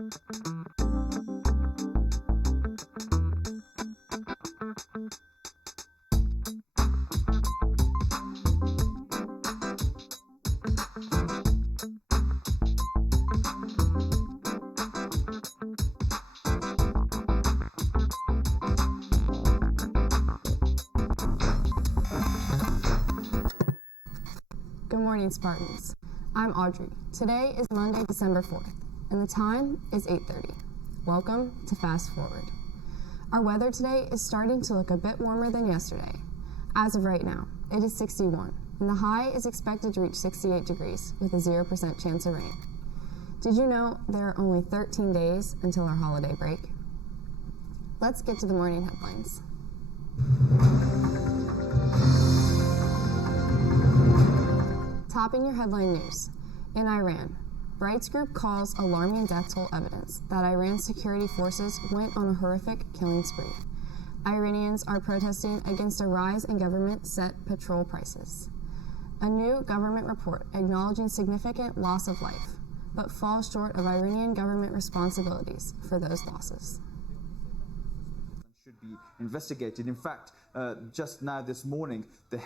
Good morning, Spartans. I'm Audrey. Today is Monday, December 4th, and the time is 8:30. Welcome to Fast Forward. Our weather today is starting to look a bit warmer than yesterday. As of right now, it is 61, and the high is expected to reach 68 degrees with a 0% chance of rain. Did you know there are only 13 days until our holiday break? Let's get to the morning headlines. Topping your headline news. In Iran, Brights Group calls alarming death toll evidence that Iran's security forces went on a horrific killing spree. Iranians are protesting against a rise in government-set petrol prices. A new government report acknowledging significant loss of life, but falls short of Iranian government responsibilities for those losses. Should be investigated. In fact, just now this morning, the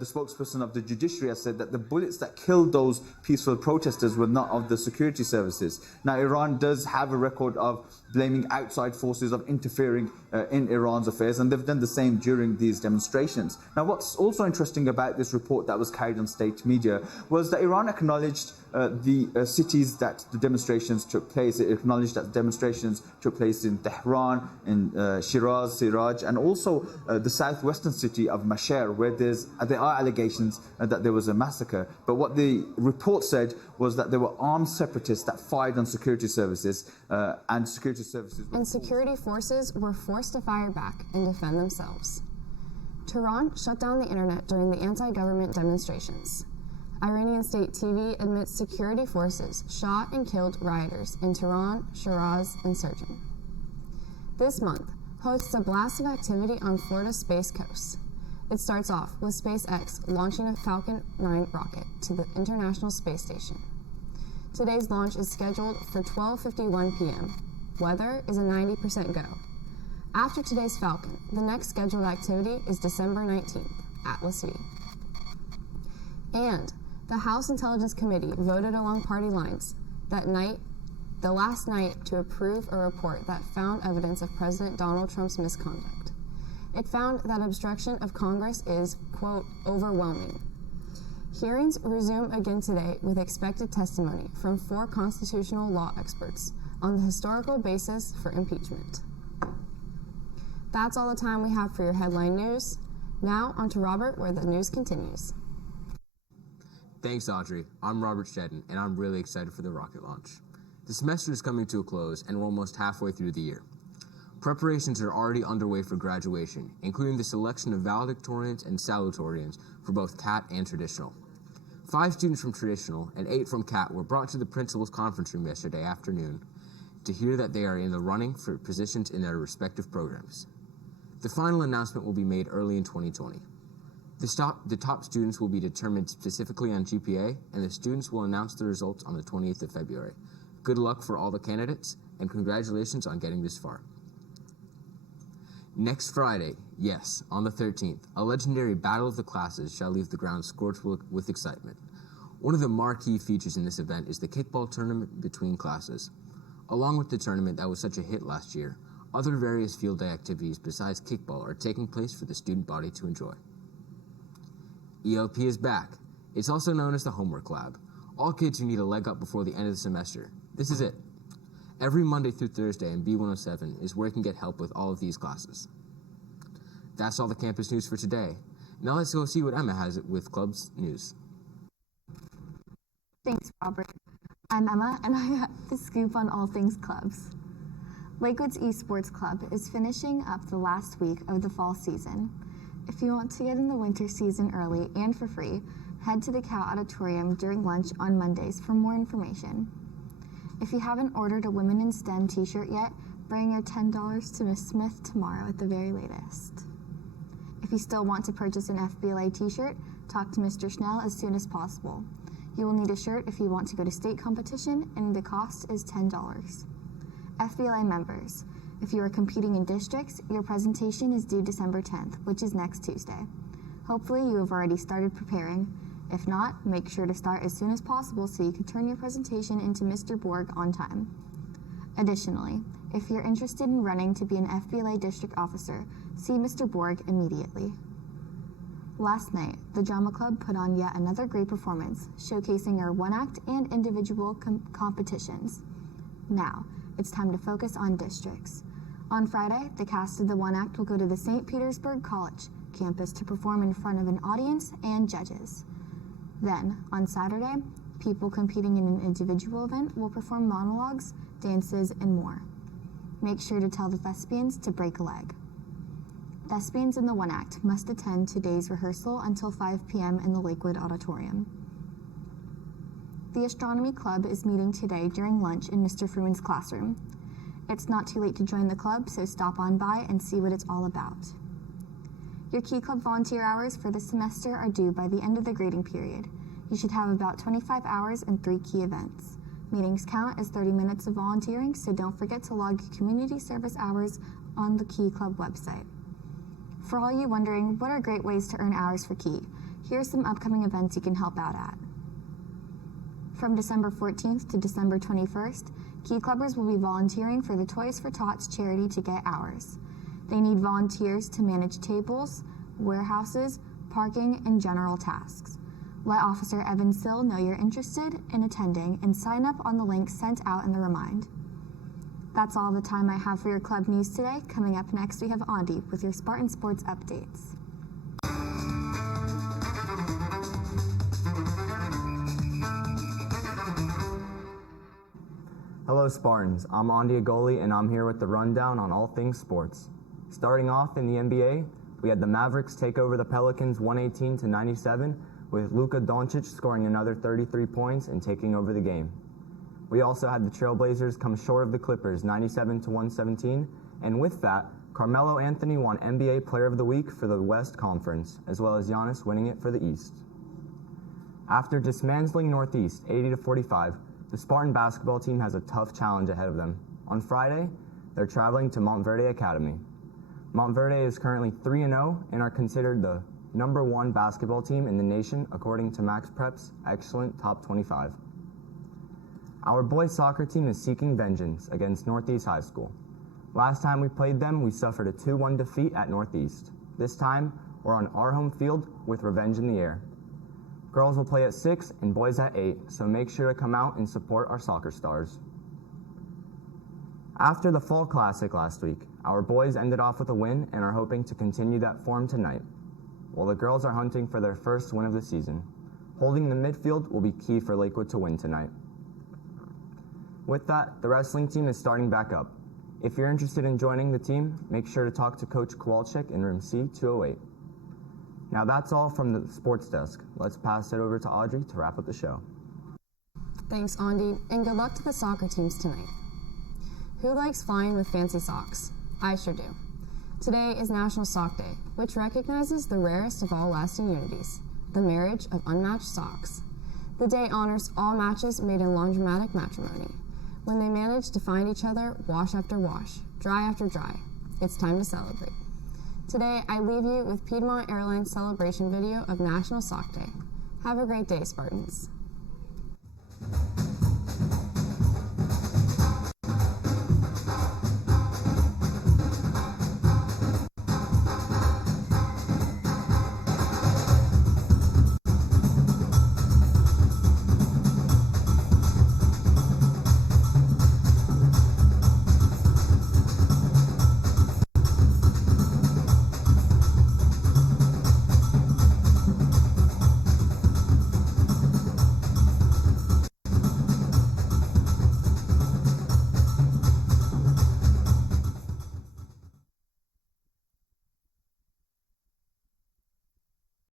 spokesperson of the judiciary has said that the bullets that killed those peaceful protesters were not of the security services. Now, Iran does have a record of blaming outside forces, of interfering in Iran's affairs, and they've done the same during these demonstrations. Now, what's also interesting about this report that was carried on state media was that Iran acknowledged the cities that the demonstrations took place. It acknowledged that demonstrations took place in Tehran, in Shiraz, Siraj, and also the southwestern city of Masher, where there are allegations that there was a massacre. But what the report said was that there were armed separatists that fired on security services, and security services... And security forces were forced to fire back and defend themselves. Tehran shut down the internet during the anti-government demonstrations. Iranian state TV admits security forces shot and killed rioters in Tehran, Shiraz, and Sirjan. This month hosts a blast of activity on Florida's Space Coast. It starts off with SpaceX launching a Falcon 9 rocket to the International Space Station. Today's launch is scheduled for 12:51 p.m. Weather is a 90% go. After today's Falcon, the next scheduled activity is December 19th, Atlas V. And the House Intelligence Committee voted along party lines the last night to approve a report that found evidence of President Donald Trump's misconduct. It found that obstruction of Congress is, quote, overwhelming. Hearings resume again today with expected testimony from 4 constitutional law experts on the historical basis for impeachment. That's all the time we have for your headline news. Now on to Robert, where the news continues. Thanks, Audrey. I'm Robert Shedden, and I'm really excited for the rocket launch. The semester is coming to a close, and we're almost halfway through the year. Preparations are already underway for graduation, including the selection of valedictorians and salutatorians for both CAT and traditional. 5 students from traditional and 8 from CAT were brought to the principal's conference room yesterday afternoon to hear that they are in the running for positions in their respective programs. The final announcement will be made early in 2020. The top students will be determined specifically on GPA, and the students will announce the results on the 28th of February. Good luck for all the candidates, and congratulations on getting this far. Next Friday, yes, on the 13th, a legendary battle of the classes shall leave the ground scorched with excitement. One of the marquee features in this event is the kickball tournament between classes. Along with the tournament that was such a hit last year, other various field day activities besides kickball are taking place for the student body to enjoy. ELP is back. It's also known as the Homework Lab. All kids who need a leg up before the end of the semester, this is it. Every Monday through Thursday in B107 is where you can get help with all of these classes. That's all the campus news for today. Now let's go see what Emma has with Club's news. Thanks, Robert. I'm Emma, and I have the scoop on all things clubs. Lakewood's Esports Club is finishing up the last week of the fall season. If you want to get in the winter season early and for free, head to the Cal Auditorium during lunch on Mondays for more information. If you haven't ordered a Women in STEM t-shirt yet, bring your $10 to Miss Smith tomorrow at the very latest. If you still want to purchase an FBLA t-shirt, talk to Mr. Schnell as soon as possible. You will need a shirt if you want to go to state competition, and the cost is $10. FBLA members, if you are competing in districts, your presentation is due December 10th, which is next Tuesday. Hopefully you have already started preparing. If not, make sure to start as soon as possible so you can turn your presentation into Mr. Borg on time. Additionally, if you're interested in running to be an FBLA district officer, see Mr. Borg immediately. Last night, the Drama Club put on yet another great performance, showcasing our one-act and individual competitions. Now, it's time to focus on districts. On Friday, the cast of the one-act will go to the St. Petersburg College campus to perform in front of an audience and judges. Then, on Saturday, people competing in an individual event will perform monologues, dances, and more. Make sure to tell the thespians to break a leg. Thespians in the One Act must attend today's rehearsal until 5 p.m. in the Lakewood Auditorium. The Astronomy Club is meeting today during lunch in Mr. Fruin's classroom. It's not too late to join the club, so stop on by and see what it's all about. Your Key Club volunteer hours for this semester are due by the end of the grading period. You should have about 25 hours and 3 key events. Meetings count as 30 minutes of volunteering, so don't forget to log your community service hours on the Key Club website. For all you wondering, what are great ways to earn hours for Key? Here are some upcoming events you can help out at. From December 14th to December 21st, Key Clubbers will be volunteering for the Toys for Tots charity to get hours. They need volunteers to manage tables, warehouses, parking, and general tasks. Let Officer Evan Sill know you're interested in attending and sign up on the link sent out in the remind. That's all the time I have for your club news today. Coming up next, we have Andi with your Spartan Sports updates. Hello Spartans, I'm Andi Agoli and I'm here with the rundown on all things sports. Starting off in the NBA, we had the Mavericks take over the Pelicans 118-97 with Luka Doncic scoring another 33 points and taking over the game. We also had the Trailblazers come short of the Clippers 97-117, and with that, Carmelo Anthony won NBA Player of the Week for the West Conference, as well as Giannis winning it for the East. After dismantling Northeast 80-45, the Spartan basketball team has a tough challenge ahead of them. On Friday, they're traveling to Montverde Academy. Montverde is currently 3-0 and are considered the #1 basketball team in the nation according to MaxPrep's excellent Top 25. Our boys soccer team is seeking vengeance against Northeast High School. Last time we played them, we suffered a 2-1 defeat at Northeast. This time, we're on our home field with revenge in the air. Girls will play at 6 and boys at 8, so make sure to come out and support our soccer stars. After the Fall Classic last week, our boys ended off with a win and are hoping to continue that form tonight, while the girls are hunting for their first win of the season. Holding the midfield will be key for Lakewood to win tonight. With that, the wrestling team is starting back up. If you're interested in joining the team, make sure to talk to Coach Kowalczyk in room C208. Now that's all from the sports desk. Let's pass it over to Audrey to wrap up the show. Thanks, Andi, and good luck to the soccer teams tonight. Who likes flying with fancy socks? I sure do. Today is National Sock Day, which recognizes the rarest of all lasting unities, the marriage of unmatched socks. The day honors all matches made in laundromatic matrimony, when they manage to find each other wash after wash, dry after dry. It's time to celebrate. Today, I leave you with Piedmont Airlines celebration video of National Sock Day. Have a great day, Spartans.